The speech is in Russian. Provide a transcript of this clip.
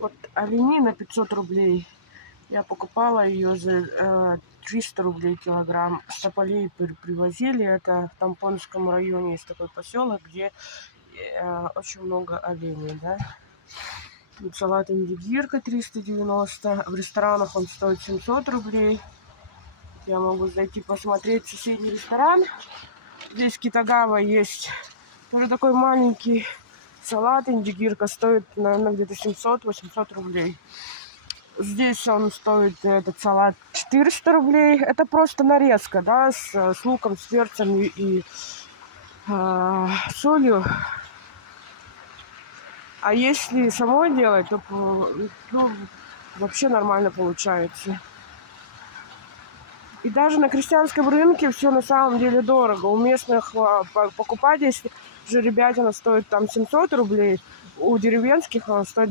Вот оленина 500 рублей. Я покупала ее за 300 рублей килограмм. С Тополей привозили. Это в Тампонском районе есть такой поселок, где очень много оленей, да. Тут салат индигирка 390. В ресторанах он стоит 700 рублей. Я могу зайти посмотреть соседний ресторан. Здесь в Китагава есть тоже такой маленький салат индигирка. Стоит, наверное, где-то 700-800 рублей. Здесь он стоит, этот салат, 400 рублей. Это просто нарезка, да, с луком, с перцем и солью. А если самой делать, то ну, вообще нормально получается. И даже на крестьянском рынке все на самом деле дорого. У местных покупать, если жеребятина стоит там 700 рублей, у деревенских она стоит